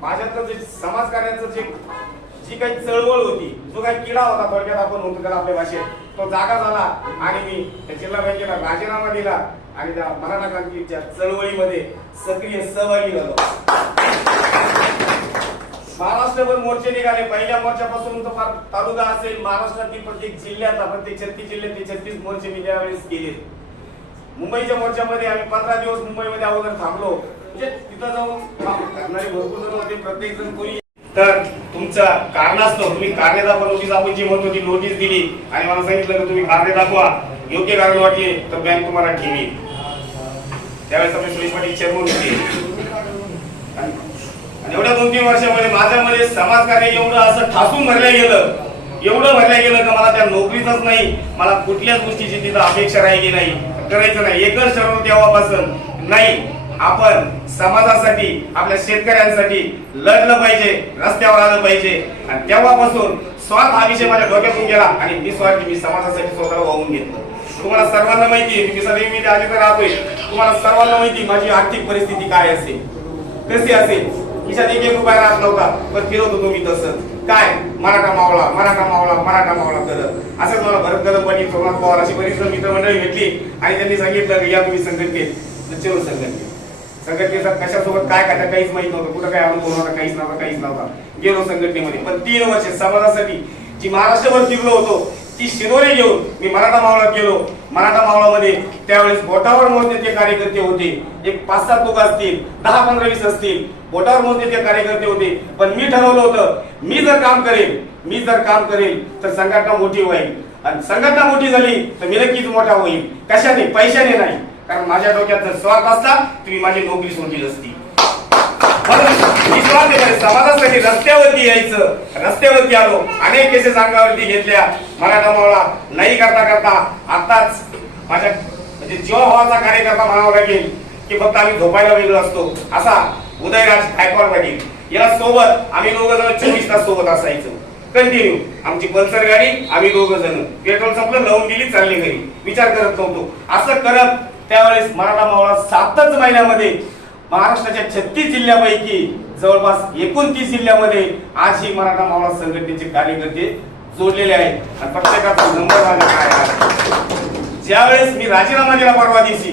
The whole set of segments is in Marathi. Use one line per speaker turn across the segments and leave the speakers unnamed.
माझ्यातलं जे समाजकार्याचं जे जी काही चळवळ होती जो काही किडा होता थोडक्यात आपण होतो त्याला आपल्या भाषेत तो जागा झाला आणि मी त्या जिल्हा बँकेला राजीनामा दिला आणि त्या मराठा क्रांतीच्या चळवळीमध्ये सक्रिय सहभागी झालो. महाराष्ट्रभर मोर्चे निघाले. पहिल्या मोर्चापासून तर फार तालुका असेल महाराष्ट्रातील प्रत्येक जिल्ह्याचा प्रत्येक छत्तीस जिल्ह्यात छत्तीस मोर्चे मी त्यावेळेस केले मुंबईच्या मोर्चामध्ये आम्ही पंधरा दिवस मुंबईमध्ये अगोदर थांबलो. म्हणजे तिथं जाऊन करणारे भरपूर जण होते प्रत्येक जण कोणी. तर कारणास्तव तुम्ही कारणे दाखवा नोटीस आपण जी म्हणतो ती नोटीस दिली. आणि मला सांगितलं की तुम्ही कारणे दाखवा योग्य कारण वाटले तर बँक तुम्हाला ठेवी. त्यावेळेस आपले सुरेश पाटील चेअरमन होते. आणि एवढ्या दोन तीन वर्षामध्ये माझ्यामध्ये समाजकार्य एवढं असं ठासून भरलं गेलं. एवढं भरलं गेलं का मला त्या नोकरीचाच नाही. मला कुठल्याच गोष्टीची तिथं अपेक्षा राहिली नाही. करायचं नाही. एकच ठरवलं तेव्हापासून. नाही. आपण समाजासाठी आपल्या शेतकऱ्यांसाठी लढलं पाहिजे रस्त्यावर आलं पाहिजे. आणि तेव्हापासून स्वार्थ हा विषय माझ्या डोक्यातून गेला आणि मी स्वार्थी मी समाजासाठी स्वतःला वाहून घेतलं. तुम्हाला सर्वांना माहिती आहे मी सदैव मी आधी तर राहतोय. तुम्हाला सर्वांना माहिती माझी आर्थिक परिस्थिती काय असेल? कशी असेल? खिशात एक एक रुपया राहत नव्हता पण फिरत होतो मी तसं. काय? मराठा मावळा मराठा मावळा मराठा मावळा करत. असंच मला भरत कदम पाटील सोमनाथ पवार अशी बरीच मित्रमंडळी भेटली. आणि त्यांनी सांगितलं की या तुम्ही संघटनेत चिरून संघटनेत संघटनेचा कशासोबत काय करता काहीच माहीत नव्हतं. कुठं काय अनुभव नव्हता काहीच नव्हता काहीच नव्हता. गेलो संघटनेमध्ये. पण तीन वर्ष समाजासाठी जी महाराष्ट्रभर फिरलो होतो ती शिरोरे घेऊन मी मराठा मावळात गेलो. मराठा मावळामध्ये त्यावेळेस बोटावर मोजण्याचे कार्यकर्ते होते. एक पाच सात लोक असतील दहा पंधरा वीस असतील बोटावर मोजण्याचे कार्यकर्ते होते. पण मी ठरवलं होतं मी जर काम करेल मी जर काम करेल तर संघटना मोठी होईल. आणि संघटना मोठी झाली तर मी नक्कीच मोठा होईल. कशाने? पैशाने नाही. कारण माझ्या डोक्यात जर स्वार्थ असता तुम्ही माझी नोकरी सोडली असती मी स्वार्थ समाजासाठी रस्त्यावरती यायचं. रस्त्यावरती आलो. अनेक केसेस अंगावरती घेतल्या. मराठा मावळा नाही करता करता आताच माझ्या म्हणजे जेव्हा भावाचा कार्यकर्ता म्हणावा लागेल की फक्त आम्ही झोपायला वेगळं असतो. असा उदयराज गायकवाड पाटील याला सोबत आम्ही दोघ जण चोवीस तास सोबत असायचो. कंटिन्यू आमची पल्सर गाडी आम्ही दोघ जण. पेट्रोल संपलं लावून दिली चालली घरी. विचार करत नव्हतो. असं करत त्यावेळेस मराठा मावळा सातच महिन्यामध्ये महाराष्ट्राच्या छत्तीस जिल्ह्यापैकी जवळपास एकोणतीस जिल्ह्यामध्ये आज ही मराठा मावळा संघटनेचे कार्यकर्ते जोडलेले आहेत. आणि प्रत्येकाचा नंबर माझा काय ज्यावेळेस मी राजीनामा दिला परवा दिवशी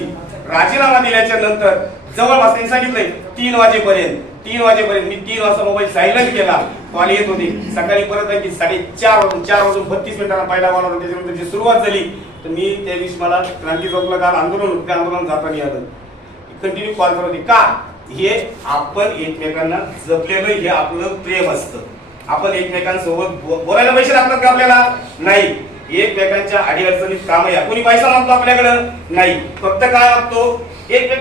राजीनामा दिल्याच्या नंतर जवळपास त्यांनी सांगितलंय तीन वाजेपर्यंत तीन वाजेपर्यंत मी तीन वाजता मोबाईल सायलेंट केला. कॉल येत होते. सकाळी परत आणखी साडेचार वाजून चार वाजून बत्तीस मिनिटांना पहिला कॉल होता. त्याच्यानंतर जी सुरुवात झाली तर मी त्या दिवशी मला क्रांती चौकला काल आंदोलन होतं. त्या आंदोलन जाताना आलं कंटिन्यू कॉल करत होते. का? हे आपण एकमेकांना जपलेलं हे आपलं प्रेम असतं. आपण एकमेकांसोबत बोलायला पैसे लागतात का आपल्याला? नाही. एकमेकांच्या अडीअडचणीत काम या. कोणी पैसा लागतो आपल्याकडं? नाही. फक्त काय लागतो? एक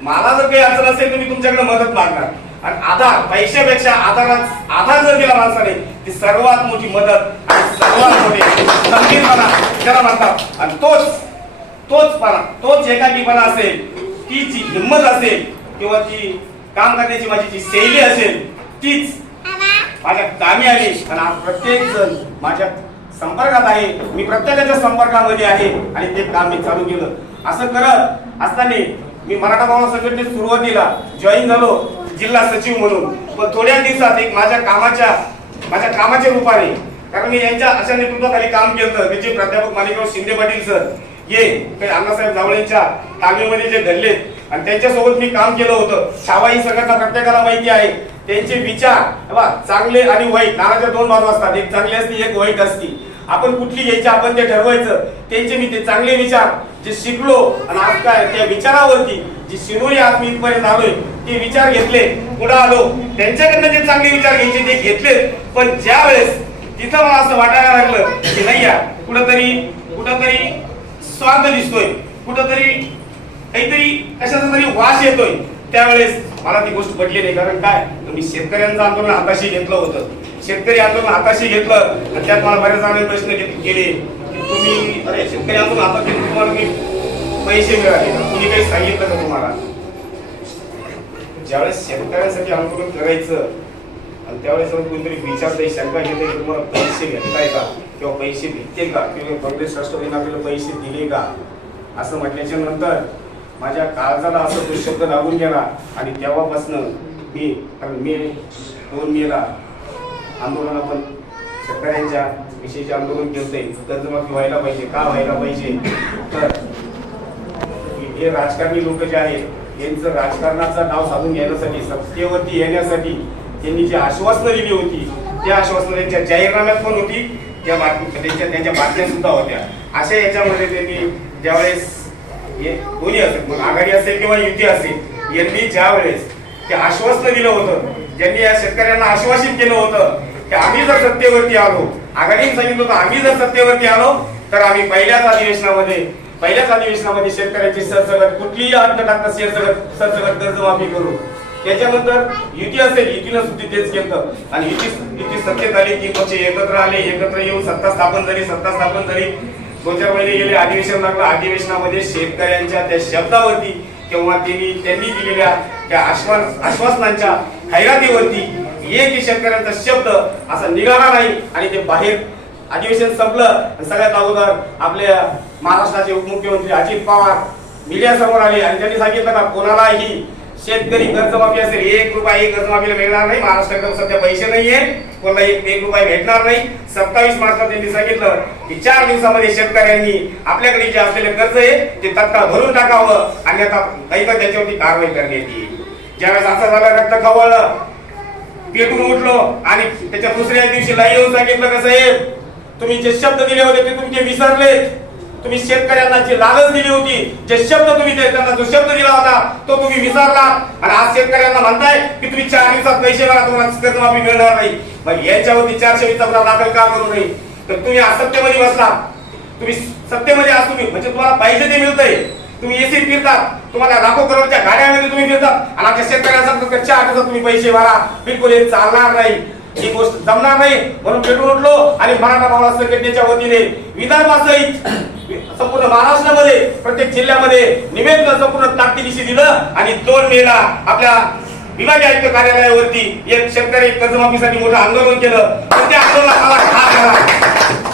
मला जर काही अडचण असेल तर मी तुमच्याकडे मदत मागणार. आणि आधार पैशापेक्षा आधारात आधार जर दिला माणसाने ती सर्वात मोठी मदत आणि सर्वात मोठी खंबीरपणा त्याला म्हणतात. आणि तोच तोच पणा तोच एकाकीपणा असेल ती जी हिंमत असेल किंवा ती काम करण्याची माझी जी शैली असेल तीच माझ्या कामी आली. आणि आज प्रत्येक जण माझ्या संपर्कात आहे. मी प्रत्येकाच्या संपर्कामध्ये आहे. आणि ते काम मी चालू केलं. असं करत असताना मी मराठा भवन संघटनेत सुरुवातीला जॉईन झालो. जिल्हा सचिव म्हणून. पण थोड्या दिवसात एक माझ्या कामाच्या माझ्या कामाच्या रूपाने कारण मी यांच्या अशा नेतृत्वाखाली काम केलं. त्याचे प्राध्यापक माणिकराव शिंदे पाटील सर हे काही अण्णासाहेब जावळेंच्या तालमीमध्ये जे घडले आणि त्यांच्यासोबत मी काम केलं होतं. शावा ही प्रत्येकाला माहिती आहे. त्यांचे विचार चांगले आणि वाईट नाण्याच्या दोन बाजू असतात. एक चांगली असती एक वाईट असती. आपण कुठली घ्यायची आपण ते ठरवायचं. त्यांचे मी ते चांगले विचार जे शिकलो आणि आज काय त्या विचारावरती जी शिरोळी आज मी इथपर्यंत आलोय ते विचार घेतले. पुढे आलो. त्यांच्याकडनं जे चांगले विचार घ्यायचे ते घेतले पण ज्या वेळेस तिथं मला असं वाटायला लागलं की नाही या कुठंतरी कुठंतरी स्वार्थ दिसतोय. कुठंतरी काहीतरी कशाचा तरी वास येतोय. त्यावेळेस मला ती गोष्ट पटली नाही. कारण काय? मी शेतकऱ्यांचं आंदोलन हाताशी घेतलं होतं. शेतकरी आंदोलन हाताशी घेतलं. आणि त्यात मला बऱ्याच प्रश्न केले की तुम्ही अरे शेतकरी आंदोलन हातात घेतलं तुम्हाला मी पैसे मिळाले ना कुणी काही सांगितलं का तुम्हाला? ज्यावेळेस शेतकऱ्यांसाठी आंदोलन करायचं आणि त्यावेळेस जर कोणतरी विचारते शंका घेते तुम्हाला पैसे भेटताय का? किंवा पैसे भेटतील का? किंवा काँग्रेस राष्ट्रवादीने आपल्याला पैसे दिले का? असं म्हटल्याच्या नंतर माझ्या काळजाला असं तो शब्द लागून गेला आणि तेव्हापासनं मी कारण मे दोन मेला आंदोलन आपण शेतकऱ्यांच्या विषयीचे आंदोलन केलंय कर्जमाफी व्हायला पाहिजे का व्हायला पाहिजे? तर हे राजकारणी लोक जे आहेत यांचं राजकारणाचं नाव साधून घेण्यासाठी सत्तेवरती येण्यासाठी त्यांनी जी आश्वासनं दिली होती त्या आश्वासनं त्यांच्या जाहीरनाम्यात पण होती त्या बातमी त्यांच्या त्यांच्या बातम्या सुद्धा होत्या. अशा याच्यामध्ये त्यांनी ज्यावेळेस हे दोन्ही असेल मग आघाडी असेल किंवा युती असेल यांनी ज्या वेळेस ते आश्वासनं दिलं होतं ज्यांनी या शेतकऱ्यांना आश्वासित केलं होतं की आम्ही जर सत्तेवरती आलो आघाडीने सांगितलं होतं आम्ही जर सत्तेवरती आलो तर आम्ही पहिल्याच अधिवेशनामध्ये पहिल्याच अधिवेशनामध्ये शेतकऱ्यांची सरसगत कुठलीही अट न टाकता सरसगत सरसगट कर्जमाफी करू. त्याच्यानंतर युती असेल युतीनं सुद्धा तेच केलं. आणि युती युती सत्तेत आली की पक्ष एकत्र आले एकत्र येऊन सत्ता स्थापन झाली सत्ता स्थापन झाली. दोन चार महिने गेले अधिवेशन लागलं. अधिवेशनामध्ये शेतकऱ्यांच्या त्या शब्दावरती किंवा त्यांनी त्यांनी दिलेल्या त्या आश्वास आश्वासनांच्या खैरातीवरती एक शेतकऱ्यांचा शब्द असा निघाला नाही. आणि ते बाहेर अधिवेशन संपलं सगळ्यात अगोदर आपल्या महाराष्ट्राचे उपमुख्यमंत्री अजित पवार मीडिया समोर आले आणि त्यांनी सांगितलं का कोणालाही शेतकरी कर्जमाफी असेल एक रुपया एक कर्जमाफीला मिळणार नाही. महाराष्ट्राकडे सध्या पैसे नाहीये. कोणाला एक एक रुपया भेटणार नाही. सत्तावीस मार्चला त्यांनी सांगितलं की चार दिवसामध्ये शेतकऱ्यांनी आपल्याकडे जे असलेले कर्ज आहे ते तत्काळ भरून टाकावं. आणि आता काही त्याच्यावरती कारवाई करण्यात येईल. ज्यावेळेस असं झालं रक्त खवळलं पेटून उठलो आणि त्याच्या दुसऱ्या दिवशी लाई येऊन सांगितलं का साहेब तुम्ही जे शब्द दिले होते ते तुमचे विसरले तुम्ही शेतकऱ्यांना जी लालच दिली होती जे शब्द तुम्ही त्यांना जो शब्द दिला होता तो तुम्ही विसरला. आणि आज शेतकऱ्यांना म्हणताय की तुम्ही चार दिवसात पैसे भरा तुम्हाला कर्जमाफी मिळणार नाही. मग याच्यावरती चारशे वीसचा गुन्हा दाखल का करू नये? तर तुम्ही असत्यमध्ये बसला. तुम्ही सत्तेमध्ये असू तुम्ही म्हणजे तुम्हाला पाहिजे ते मिळतंय. तुम्ही एसी फिरतात. तुम्हाला लाखो करोडच्या गाड्यामध्ये तुम्ही फिरतात. आणि आमच्या शेतकऱ्यांना सांगतो कच्च्या चार दिवसात तुम्ही पैसे भरा. बिलकुल हे चालणार नाही. ही गोष्ट जमणार नाही म्हणून पेटून उठलो आणि मराठा महाराष्ट्र संघटनेच्या वतीने विदर्भासहित संपूर्ण महाराष्ट्रामध्ये प्रत्येक जिल्ह्यामध्ये निवेदन संपूर्ण ताकदीशी दिलं आणि दोन मेला आपल्या विभागीय आयुक्त कार्यालयावरती एक शेतकरी कर्जमाफीसाठी मोठं आंदोलन केलं. पण त्या आंदोलनाला खास झाला.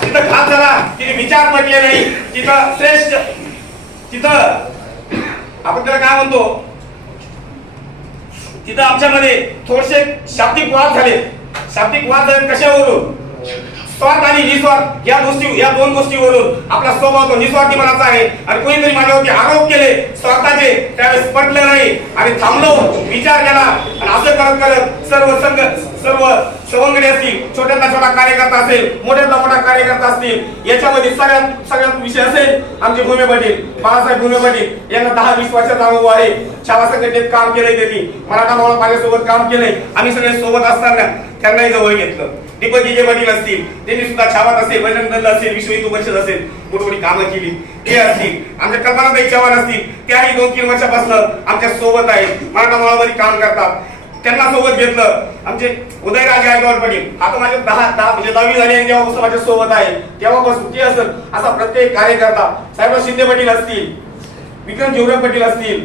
तिथं खास झाला तिने विचार म्हटले नाही. तिथं श्रेष्ठ तिथं आपण त्याला काय म्हणतो? तिथं आमच्यामध्ये थोडेसे शाब्दिक वाद झाले. शाब्दिक वाद कशावरून? स्वार्थ आणि निस्वार्थ या गोष्टी या दोन गोष्टीवरून आपला स्वभाव तो निस्वार्थी मनाचा आहे. आणि कोणीतरी माझ्यावरती आरोप केले स्वार्थाचे त्यावेळेस पटलं नाही. आणि थांबलो विचार केला. आणि असं करत करत सर्व संघ सर्व सवंगडी असतील छोट्यातला छोटा कार्यकर्ता असेल मोठ्यातला मोठा कार्यकर्ता असतील याच्यामध्ये सगळ्यात सगळ्यात विषय असेल आमचे भूमे पाटील बाळासाहेब भूमे पाटील. यांना दहा वीस वर्षाचा अनुभव आहे. छावा संघटनेत काम केलंय त्यांनी. मराठा मावळ माझ्यासोबत काम केलंय. आम्ही सगळे सोबत असताना त्यांनाही जवळ घेतलं. दीपक जे वडील असतील त्यांनी सुद्धा छावात असेल बजरंग दल असेल विश्व हिंदू परिषद असेल मोठमोठी कामं केली. ते असतील आमच्या कल्पनाताई चव्हाण असतील त्याही दोन तीन वर्षापासून आमच्यासोबत आहेत मराठा मळामध्ये काम करतात. त्यांना सोबत घेतलं. आमचे उदयराजे गायकवाड पाटील आता माझे दहा दहा म्हणजे दहावी झाली आणि जेव्हापासून माझ्या सोबत आहे तेव्हापासून ते असेल असा प्रत्येक कार्यकर्ता. साहेब शिंदे पाटील असतील विक्रम जीवराम पाटील असतील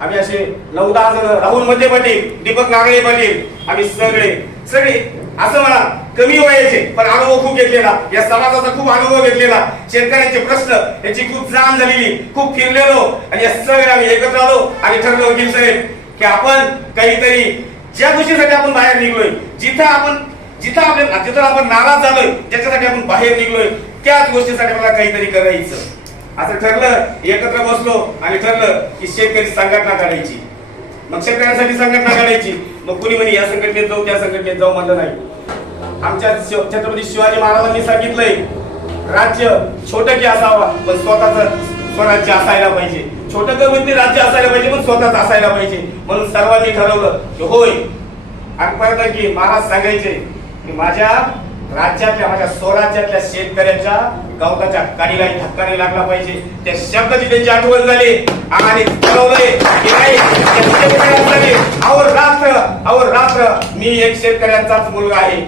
आम्ही असे नऊ दहा जण राहुलमध्ये पाटील दीपक नागळे पाटील आम्ही सगळे सगळे असं म्हणा कमी वयाचे पण अनुभव खूप घेतलेला. या समाजाचा खूप अनुभव घेतलेला. शेतकऱ्यांचे प्रश्न याची खूप जाण झालेली खूप फिरलेलो आणि या सगळे आम्ही एकत्र आलो आणि ठरलो वकील साहेब की आपण काहीतरी ज्या गोष्टीसाठी आपण बाहेर निघलोय जिथं आपण जिथं आपल्या जिथं आपण नाराज झालोय ज्याच्यासाठी आपण बाहेर निघलोय त्याच गोष्टीसाठी मला काहीतरी करायचं. असं ठरलं एकत्र बसलो आणि ठरलं की शेतकरी संघटना काढायची. मग शेतकऱ्यांसाठी संघटना काढायची. मग कुणी म्हणे या संघटनेत जाऊ त्या संघटनेत जाऊ म्हणलं नाही. आमच्या छत्रपती शिवाजी महाराजांनी सांगितलंय राज्य छोट की असावा पण स्वतःच स्वराज्य असायला पाहिजे. छोट म्हणजे राज्य असायला पाहिजे पण स्वतःच असायला पाहिजे. म्हणून सर्वांनी ठरवलं की होय अकबर की महाराज सांगायचे की माझ्या राज्यातल्या माझ्या स्वराज्यातल्या शेतकऱ्याच्या गवताच्या काडीला धक्का नाही लागला पाहिजे. त्या शब्दाची त्यांची आठवण झाली. आणि ठरवलंय की नाही रात्र अहो रात्र मी एक शेतकऱ्यांचाच मुलगा आहे.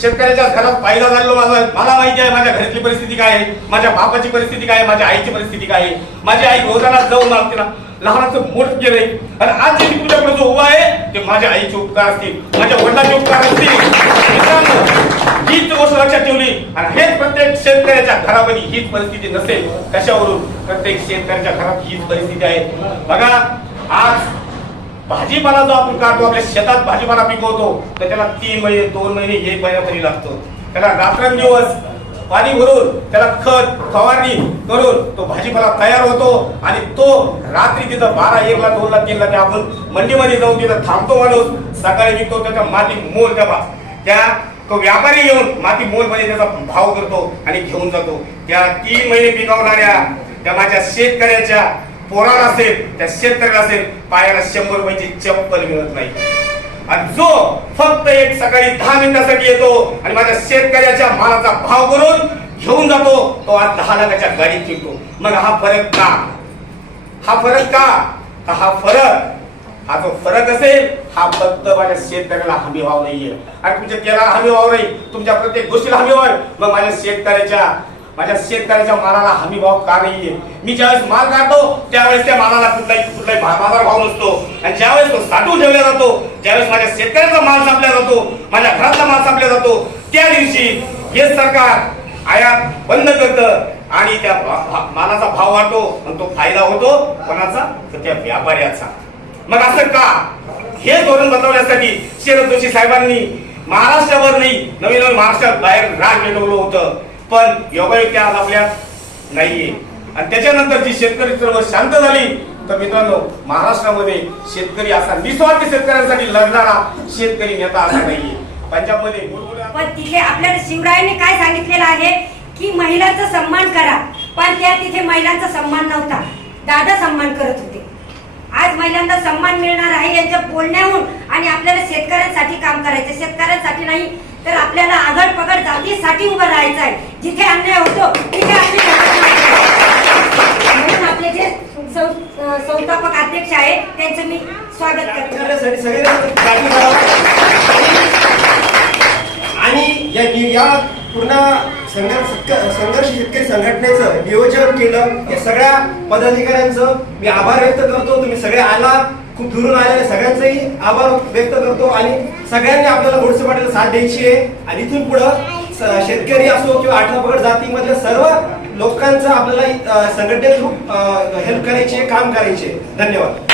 शेतकऱ्याच्या घरात पाहिला झालेलो माझा. मला माहिती आहे माझ्या घरातली परिस्थिती काय आहे माझ्या बापाची परिस्थिती काय आहे माझ्या आईची परिस्थिती काय आहे. माझी आई रोजाना जाऊन मागते ना. लहानाचं मोठ केलंय. आणि आज जे तुझ्याकडे जो उभा आहे ते माझ्या आईचे उपकार असतील. माझ्या वडिलांचे उपकार असतील. हीच गोष्ट लक्षात ठेवली. आणि हेच प्रत्येक शेतकऱ्याच्या घरामध्ये हीच परिस्थिती नसेल. कशावरून? प्रत्येक शेतकऱ्याच्या घरात हीच परिस्थिती आहे. बघा आज भाजीपाला जो आपण काढतो आपल्या शेतात भाजीपाला पिकवतो तर त्याला तीन महिने दोन महिने एक महिना तरी लागतो. त्याला रात्रंदिवस पाणी भरून त्याला खत फवारणी करून तो भाजीपाला तयार होतो आणि तो रात्री तिथं बारा एकला दोनला तीनला ते आपण मंडीमध्ये जाऊन तिथं थांबतो माणूस. सकाळी विकतो त्याचा माती मोल त्या त्या तो व्यापारी येऊन माती मोलमध्ये त्याचा भाव करतो आणि घेऊन जातो. त्या तीन महिने पिकवणाऱ्या त्या माझ्या शेतकऱ्याच्या पोराला असेल त्या शेतकऱ्याला असेल पायाला शंभर रुपयाची चप्पल मिळत नाही. आणि जो फक्त एक सकाळी दहा मिनिटासाठी येतो आणि माझ्या शेतकऱ्याच्या मालाचा भाव करून घेऊन जातो तो आज दहा लाखाच्या गाडीत फिरतो. मग हा फरक का? हा फरक का? तर हा फरक? हा जो फरक असेल हा फक्त माझ्या शेतकऱ्याला हमी भाव नाहीये. आणि तुमच्या तेलाला हमी भाव नाही तुमच्या प्रत्येक गोष्टीला हमी भाव मग माझ्या शेतकऱ्याच्या माझ्या शेतकऱ्याच्या मालाला हमी भाव का नाहीये? मी ज्यावेळेस माल काढतो त्यावेळेस त्या मालाला कुठलाही कुठलाही बाजार भाव नसतो. आणि ज्यावेळेस तो साठवून ठेवला जातो ज्यावेळेस माझ्या शेतकऱ्याचा माल सापला जातो माझ्या घरातला माल सापला जातो त्या दिवशी हे सरकार आयात बंद करतं आणि त्या मालाचा भाव वाढतो आणि तो फायदा होतो कोणाचा? तर त्या व्यापाऱ्याचा. मग असं का? हे धोरण बदलवण्यासाठी शरद जोशी साहेबांनी महाराष्ट्रावर नाही नवीन नवीन महाराष्ट्रात बाहेर राज मिळवलं होतं. पण योगायोग त्या आज नाहीये. आणि त्याच्यानंतर जी शेतकरी चळवळ शांत झाली तर मित्रांनो महाराष्ट्रामध्ये शेतकरी असा निस्वार्थ शेतकऱ्यांसाठी लढणारा शेतकरी नेता असा नाहीये. पंजाबमध्ये
पण तिथे आपल्याला शिवरायांनी काय सांगितलेलं आहे? की महिलांचा सन्मान करा. पण त्या तिथे महिलांचा सन्मान नव्हता. दादा सन्मान करत होते. आज महिलांना सन्मान मिळणार आहे यांच्या बोलण्याहून आणि आपल्याला शेतकऱ्यांसाठी काम करायचं शेतकऱ्यांसाठी नाही तर आपल्याला आगड पगड जातीसाठी उभं राहायचं आहे जिथे अन्याय होतो तिथे म्हणून आपले जे संस्थापक अध्यक्ष आहेत त्यांचं मी स्वागत करतो.
आणि या या पूर्ण संघर्ष संघर्ष शेतकरी संघटनेचं नियोजन केलं या सगळ्या पदाधिकाऱ्यांचं मी आभार व्यक्त करतो. तुम्ही सगळे आला खूप दुरून आलेल्या सगळ्यांचंही आभार व्यक्त करतो आणि सगळ्यांनी आपल्याला गोडसे पाटील साथ द्यायची आहे. आणि इथून पुढं शेतकरी असो किंवा आठवा पगड जातीमधल्या सर्व लोकांचं आपल्याला संघटनेत हेल्प करायची आहे, काम करायचे धन्यवाद.